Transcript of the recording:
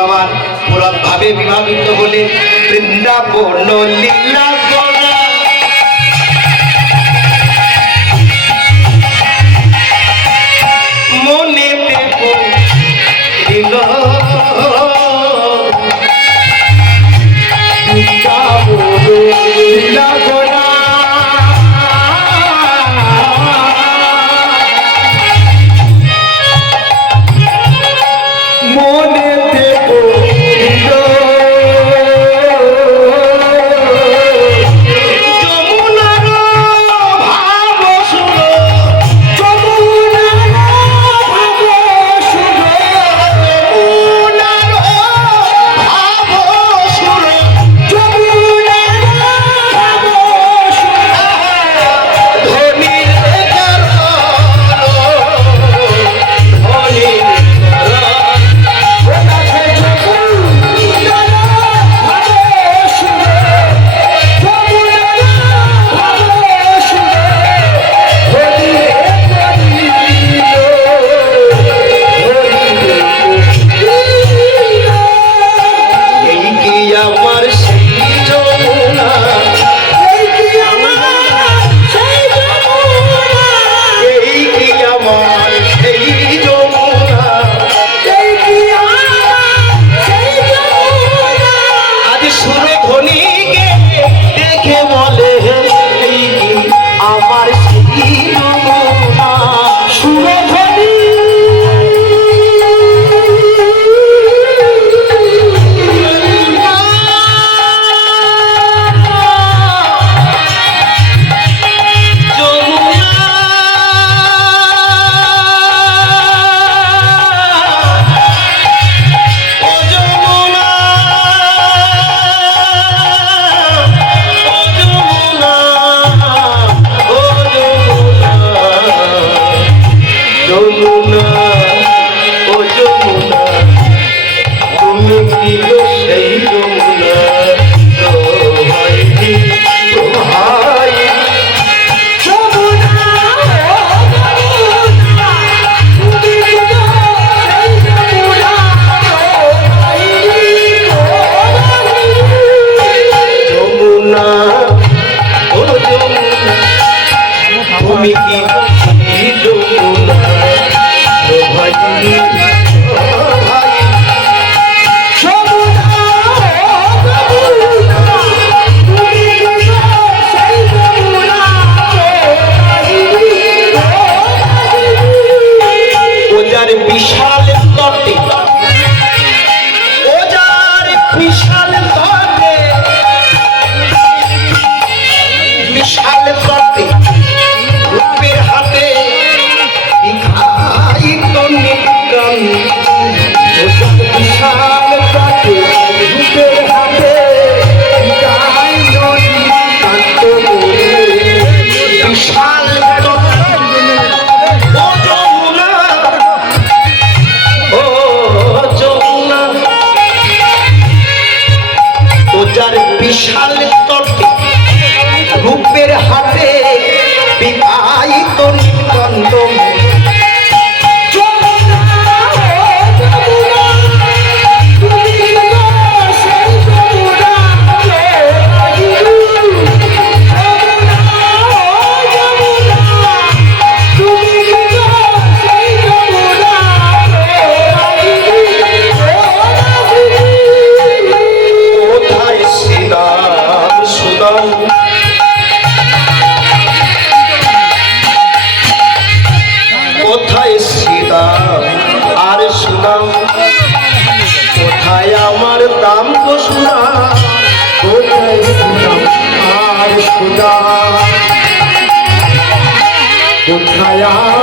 বাবার পুরভাবে বিভাবিত হলে বৃন্দাবন লীলা Yeah. যার বিশাল ছায়া